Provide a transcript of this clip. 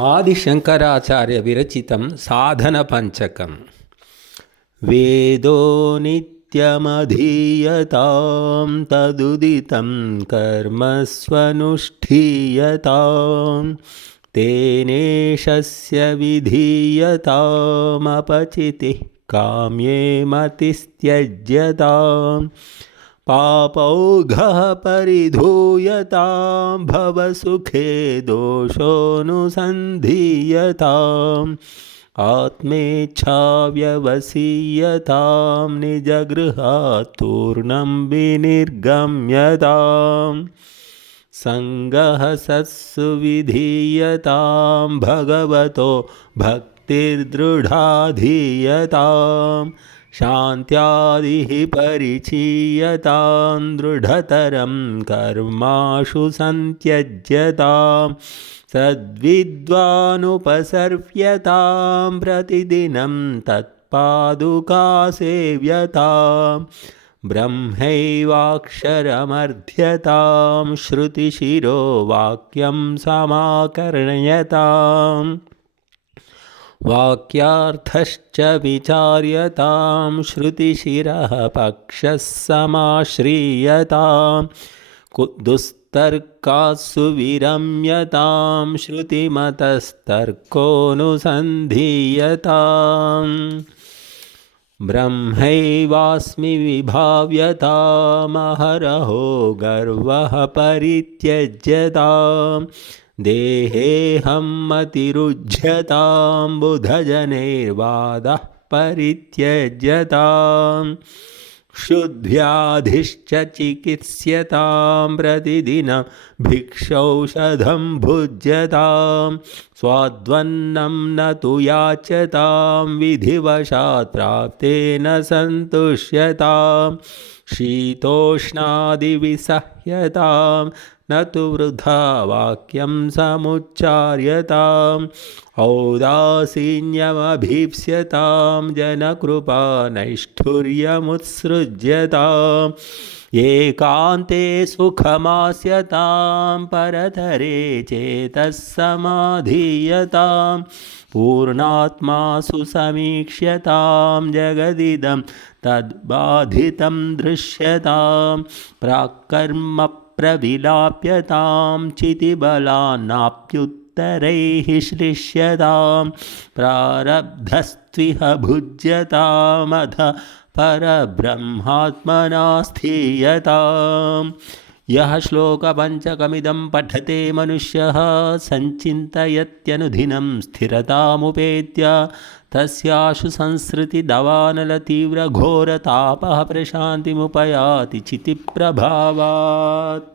आदिशङ्कराचार्यविरचितं साधनपञ्चकं। वेदो नित्यमधीयतां तदुदितं कर्मस्वनुष्ठीयतां तेनेशस्य विधीयतामपचितिः काम्ये मतिस्त्यज्यताम् पापौघः परिधूयतां भवसुखे दोषोऽनुसन्धीयताम् आत्मेच्छाव्यवसीयतां निजगृहात्तूर्णं विनिर्गम्यताम् सङ्गः सत्सु विधीयतां भगवतो भक्तिर्दृढाधीयताम् शान्त्यादिः परिचीयतां दृढतरं कर्माशु सन्त्यज्यतां सद्विद्वानुपसर्प्यतां प्रतिदिनं तत्पादुकासेव्यतां ब्रह्मैवाक्षरमर्ध्यतां श्रुतिशिरो वाक्यं समाकर्ण्यताम् वाक्यार्थश्च विचार्यतां श्रुतिशिरः पक्षः समाश्रीयतां कु दुस्तर्कासु विरम्यतां श्रुतिमतस्तर्कोऽनुसन्धीयताम्। ब्रह्मैवास्मि विभाव्यतामहरहो गर्वः परित्यज्यताम्। देहेऽहं मतिरुज्यतां बुधजनैर्वादः परित्यज्यतां शुद्ध्याधिश्च चिकित्स्यतां प्रतिदिन भिक्षौषधं भुज्यतां स्वाद्वन्नं न तु याच्यतां विधिवशात् प्राप्तेन सन्तुष्यतां शीतोष्णादिविसह्यतां न तु वृथा वाक्यं समुच्चार्यताम्। औदासीन्यमभीप्स्यतां जनकृपा नैष्ठुर्यमुत्सृज्यताम्। एकान्ते सुखमास्यतां परतरे चेतः समाधीयतां पूर्णात्मासु समीक्ष्यतां जगदिदं तद्बाधितं दृश्यतां प्राक्कर्म प्रविलाप्यतां चितिबलान्नाप्युत्तरैः श्लिष्यतां प्रारब्धस्त्विह भुज्यतामध परब्रह्मात्मना स्थीयताम्। యః శ్లోకపంచకమిదం పఠతే మనుష్య సంచింతయత్యనుదినం స్థిరతాముపేత్య తస్యాశు సంస్కృతి దవానల తీవ్ర ఘోర తాప ప్రశాంతిముపయాతి చితి ప్రభావాత్.